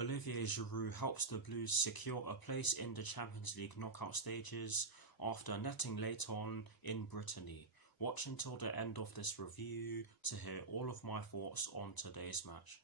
Olivier Giroud helps the Blues secure a place in the Champions League knockout stages after netting late on in Brittany. Watch until the end of this review to hear all of my thoughts on today's match.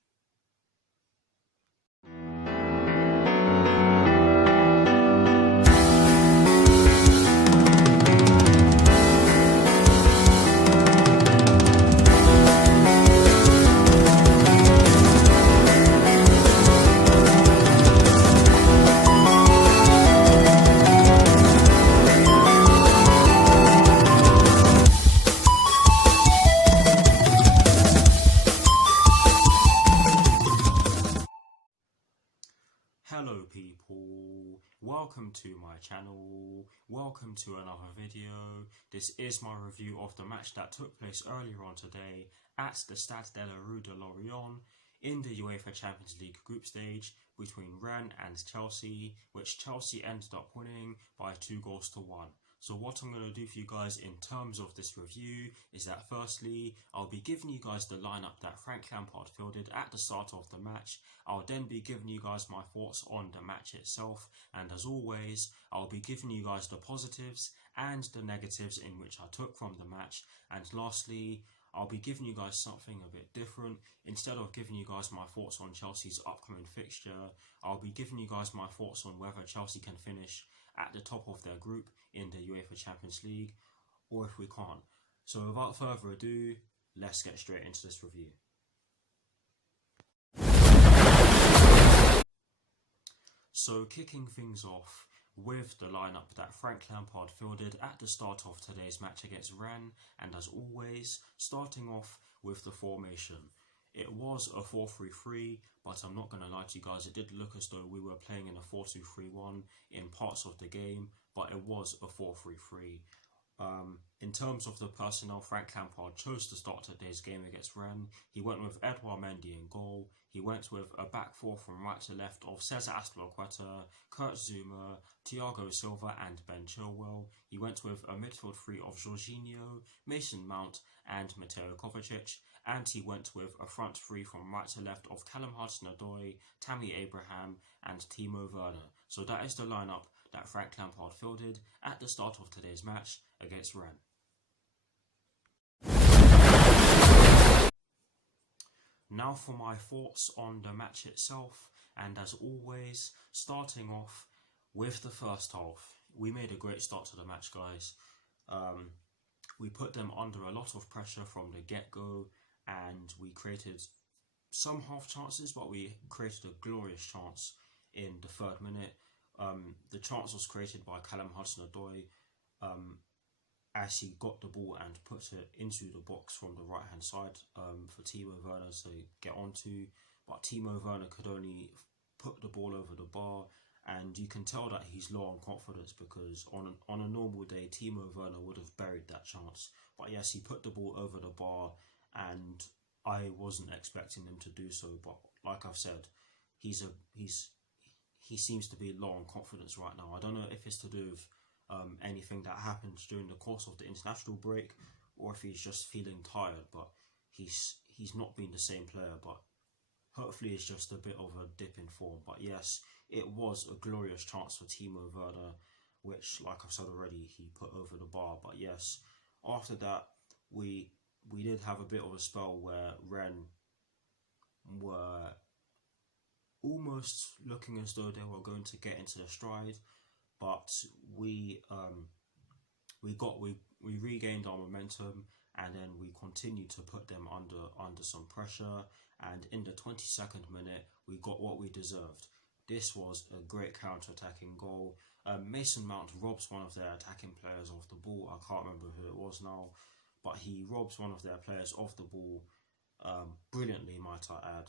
Hello people, welcome to my channel, welcome to another video. This is my review of the match that took place earlier on today at the Stade de la Rue de Lorient in the UEFA Champions League group stage between Rennes and Chelsea, which Chelsea ended up winning by 2-1. So what I'm going to do for you guys in terms of this review is that firstly, I'll be giving you guys the lineup that Frank Lampard fielded at the start of the match. I'll then be giving you guys my thoughts on the match itself, and as always, I'll be giving you guys the positives and the negatives in which I took from the match. And lastly, I'll be giving you guys something a bit different. Instead of giving you guys my thoughts on Chelsea's upcoming fixture, I'll be giving you guys my thoughts on whether Chelsea can finish at the top of their group in the UEFA Champions League, or if we can't. So without further ado, let's get straight into this review. So kicking things off with the lineup that Frank Lampard fielded at the start of today's match against Rennes, and as always, starting off with the formation. It was a 4-3-3, but I'm not going to lie to you guys, it did look as though we were playing in a 4-2-3-1 in parts of the game, but it was a 4-3-3. In terms of the personnel, Frank Lampard chose to start today's game against Rennes. He went with Edouard Mendy in goal. He went with a back four from right to left of Cesar Azpilicueta, Kurt Zouma, Thiago Silva and Ben Chilwell. He went with a midfield three of Jorginho, Mason Mount and Mateo Kovacic. And he went with a front three from right to left of Callum Hudson-Odoi, Tammy Abraham and Timo Werner. So that is the lineup that Frank Lampard fielded at the start of today's match against Rennes. Now for my thoughts on the match itself, and as always, starting off with the first half. We made a great start to the match, guys. We put them under a lot of pressure from the get-go, and we created some half chances, but we created a glorious chance in the 3rd minute. The chance was created by Callum Hudson-Odoi as he got the ball and put it into the box from the right hand side for Timo Werner to get onto, but Timo Werner could only put the ball over the bar, and you can tell that he's low on confidence because on a normal day Timo Werner would have buried that chance, but yes, he put the ball over the bar and I wasn't expecting him to do so. But like I've said, he seems to be low on confidence right now. I don't know if it's to do with anything that happened during the course of the international break, or if he's just feeling tired, but he's not been the same player. But hopefully it's just a bit of a dip in form. But yes, it was a glorious chance for Timo Werner, which, like I've said already, he put over the bar. But yes, after that we did have a bit of a spell where Rennes were almost looking as though they were going to get into their stride, but we regained our momentum, and then we continued to put them under some pressure, and in the 22nd minute we got what we deserved. This was a great counter-attacking goal. Mason Mount robs one of their attacking players of the ball. I can't remember who it was now, but he robs one of their players of the ball brilliantly, might I add.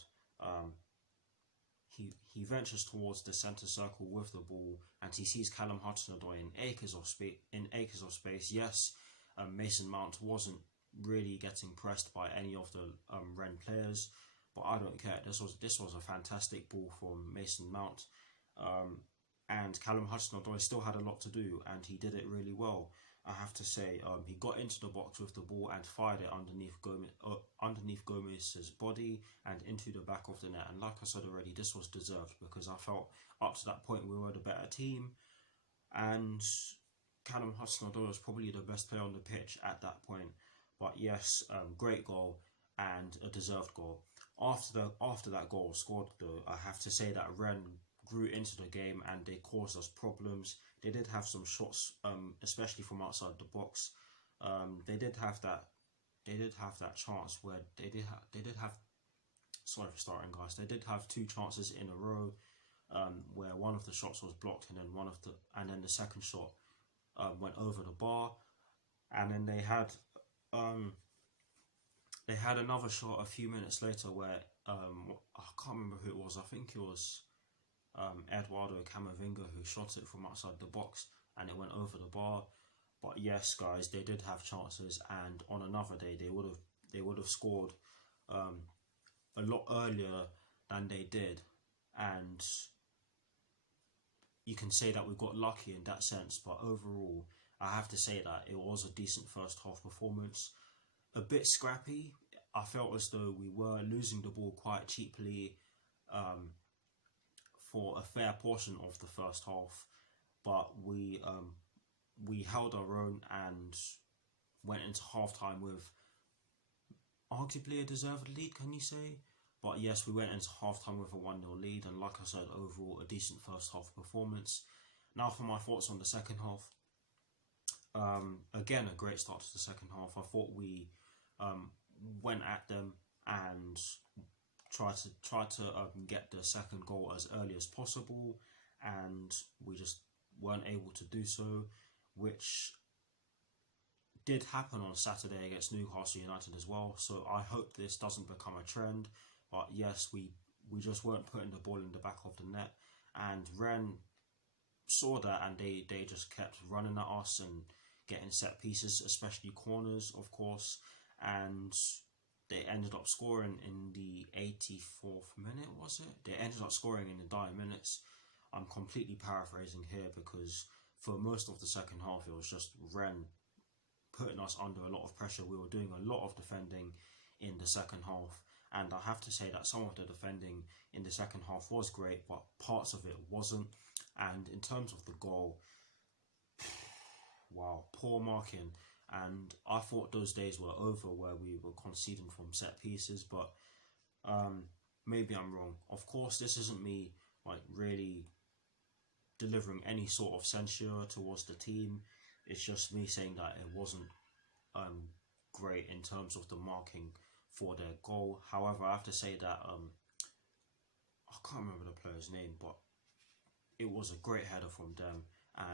He ventures towards the centre circle with the ball, and he sees Callum Hudson-Odoi in acres of space. Yes, Mason Mount wasn't really getting pressed by any of the Rennes players, but I don't care. This was a fantastic ball from Mason Mount, and Callum Hudson-Odoi still had a lot to do, and he did it really well. I have to say, he got into the box with the ball and fired it underneath Gomez's body and into the back of the net. And like I said already, this was deserved because I felt up to that point we were the better team, and Callum Hudson-Odoi was probably the best player on the pitch at that point. But yes, great goal and a deserved goal. After that goal was scored, though, I have to say that Rennes grew into the game and they caused us problems. They did have some shots, especially from outside the box. They did have that chance where they did have. Sorry for starting, guys. They did have 2 chances in a row, where one of the shots was blocked, and then the second shot went over the bar, and then they had another shot a few minutes later where I can't remember who it was. I think it was Eduardo Camavinga who shot it from outside the box and it went over the bar. But yes, guys, they did have chances, and on another day they would have scored a lot earlier than they did, and you can say that we got lucky in that sense. But overall, I have to say that it was a decent first half performance. A bit scrappy. I felt as though we were losing the ball quite cheaply for a fair portion of the first half, but we held our own and went into halftime with arguably a deserved lead, can you say? But yes, we went into halftime with a 1-0 lead, and like I said, overall a decent first half performance. Now for my thoughts on the second half. Again, a great start to the second half. I thought we went at them and tried to get the second goal as early as possible, and we just weren't able to do so, which did happen on Saturday against Newcastle United as well. So I hope this doesn't become a trend. But yes, we just weren't putting the ball in the back of the net, and Rennes saw that, and they just kept running at us and getting set pieces, especially corners, of course, and they ended up scoring in the 84th minute, was it? They ended up scoring in the dying minutes. I'm completely paraphrasing here because for most of the second half, it was just Rennes putting us under a lot of pressure. We were doing a lot of defending in the second half, and I have to say that some of the defending in the second half was great, but parts of it wasn't. And in terms of the goal, wow, poor marking. And I thought those days were over where we were conceding from set pieces, but maybe I'm wrong. Of course, this isn't me like really delivering any sort of censure towards the team. It's just me saying that it wasn't great in terms of the marking for their goal. However, I have to say that I can't remember the player's name, but it was a great header from them.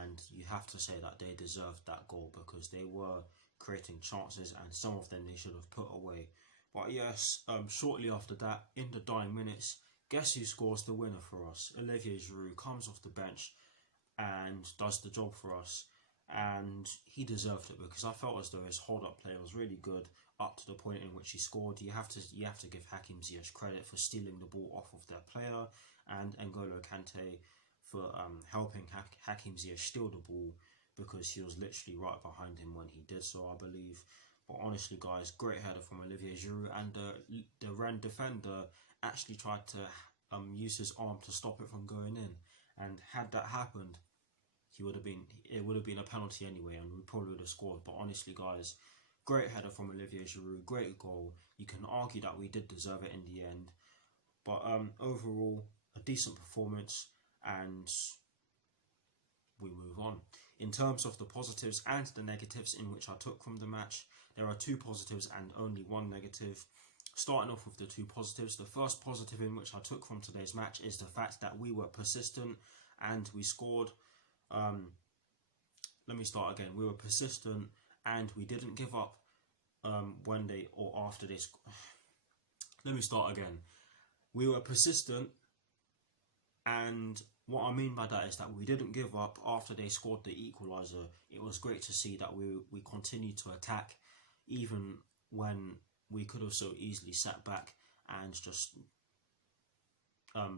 And you have to say that they deserved that goal because they were creating chances and some of them they should have put away. But yes, shortly after that, in the dying minutes, guess who scores the winner for us? Olivier Giroud comes off the bench and does the job for us. And he deserved it because I felt as though his hold-up play was really good up to the point in which he scored. You have to give Hakim Ziyech credit for stealing the ball off of their player, and N'Golo Kante for helping Hakim Ziyech steal the ball because he was literally right behind him when he did so, I believe. But honestly, guys, great header from Olivier Giroud, and the Rennes defender actually tried to use his arm to stop it from going in. And had that happened, it would have been a penalty anyway, and we probably would have scored. But honestly, guys, great header from Olivier Giroud, great goal. You can argue that we did deserve it in the end, but overall, a decent performance. And we move on. In terms of the positives and the negatives in which I took from the match, there are 2 positives and only 1 negative. Starting off with the 2 positives, the first positive in which I took from today's match is the fact that we were persistent and we scored. Let me start again. We were persistent and we didn't give up when they or after they Let me start again. We were persistent, and what I mean by that is that we didn't give up after they scored the equaliser. It was great to see that we continued to attack even when we could have so easily sat back and just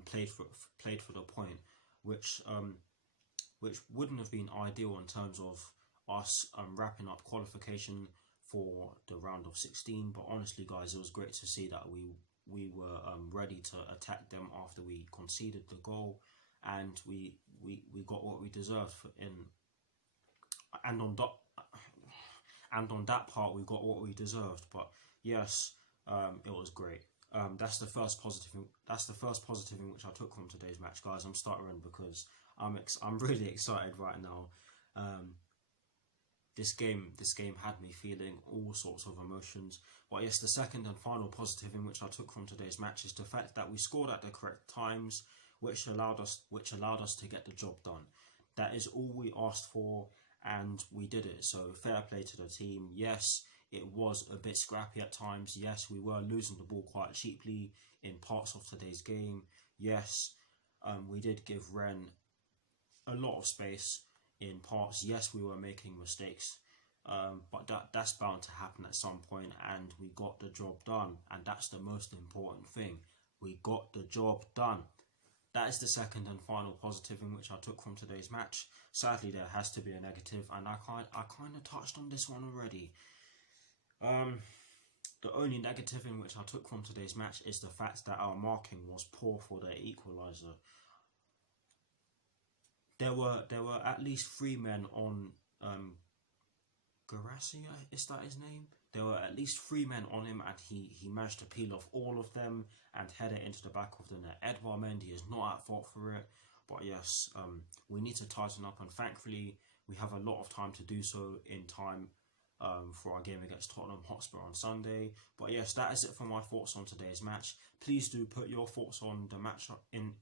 played for the point, which wouldn't have been ideal in terms of us wrapping up qualification for the round of 16. But honestly, guys, it was great to see that we were ready to attack them after we conceded the goal, and we got what we deserved and on that part we got what we deserved. But yes, it was great. That's the first positive in which I took from today's match, guys. I'm stuttering because I'm really excited right now. This game had me feeling all sorts of emotions. But yes, the second and final positive in which I took from today's match is the fact that we scored at the correct times, which allowed us to get the job done. That is all we asked for, and we did it. So fair play to the team. Yes, it was a bit scrappy at times. Yes, we were losing the ball quite cheaply in parts of today's game. Yes, we did give Rennes a lot of space in parts. Yes, we were making mistakes, but that's bound to happen at some point, and we got the job done, and that's the most important thing. We got the job done. That is the second and final positive in which I took from today's match. Sadly, there has to be a negative, and I kind of touched on this one already. The only negative in which I took from today's match is the fact that our marking was poor for the equaliser. There were at least 3 men on Garcia, is that his name? There were at least 3 men on him, and he managed to peel off all of them and head it into the back of the net. Edouard Mendy is not at fault for it, but yes, we need to tighten up, and thankfully we have a lot of time to do so in time for our game against Tottenham Hotspur on Sunday. But yes, that is it for my thoughts on today's match. Please do put your thoughts on the match in.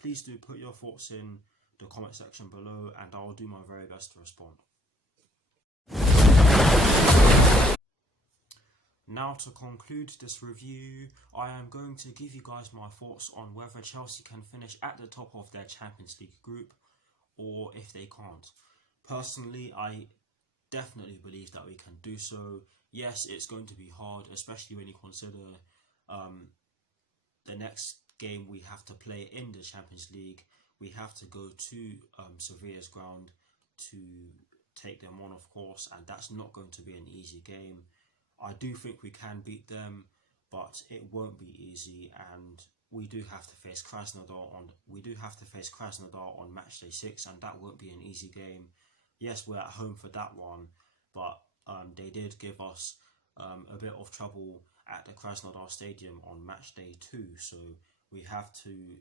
Please do put your thoughts in the comment section below, and I will do my very best to respond. Now, to conclude this review, I am going to give you guys my thoughts on whether Chelsea can finish at the top of their Champions League group or if they can't. Personally, I definitely believe that we can do so. Yes, it's going to be hard, especially when you consider the next game we have to play in the Champions League. We have to go to Sevilla's ground to take them on, of course, and that's not going to be an easy game. I do think we can beat them, but it won't be easy, and we do have to face Krasnodar on match day 6, and that won't be an easy game. Yes, we're at home for that one, but they did give us a bit of trouble at the Krasnodar Stadium on match day 2, so we have to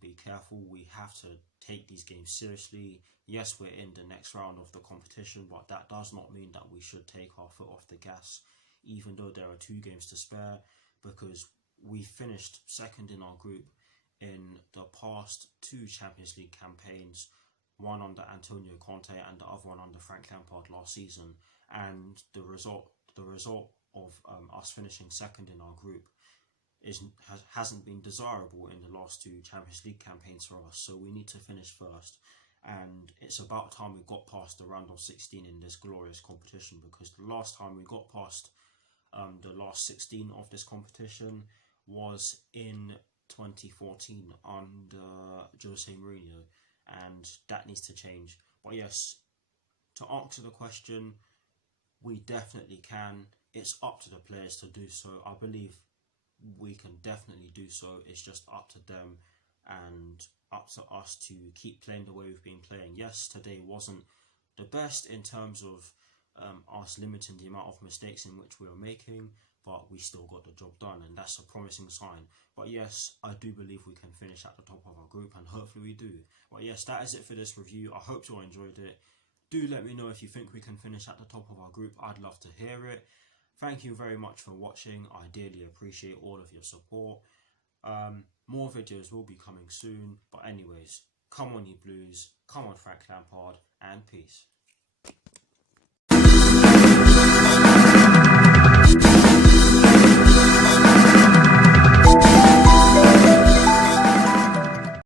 be careful. We have to take these games seriously. Yes, we're in the next round of the competition, but that does not mean that we should take our foot off the gas, even though there are 2 games to spare, because we finished second in our group in the past 2 Champions League campaigns, one under Antonio Conte and the other one under Frank Lampard last season, and the result of us finishing second in our group hasn't been desirable in the last 2 Champions League campaigns for us. So we need to finish first, and it's about time we got past the round of 16 in this glorious competition, because the last time we got past the last 16 of this competition was in 2014 under Jose Mourinho, and that needs to change. But yes, to answer the question, we definitely can. It's up to the players to do so. I believe we can definitely do so. It's just up to them and up to us to keep playing the way we've been playing. Yes, today wasn't the best in terms of us limiting the amount of mistakes in which we were making, but we still got the job done, and that's a promising sign. But yes, I do believe we can finish at the top of our group, and hopefully we do. But yes, that is it for this review. I hope you all enjoyed it. Do let me know if you think we can finish at the top of our group. I'd love to hear it. Thank you very much for watching. I dearly appreciate all of your support. More videos will be coming soon. But anyways, come on you Blues, come on Frank Lampard, and peace.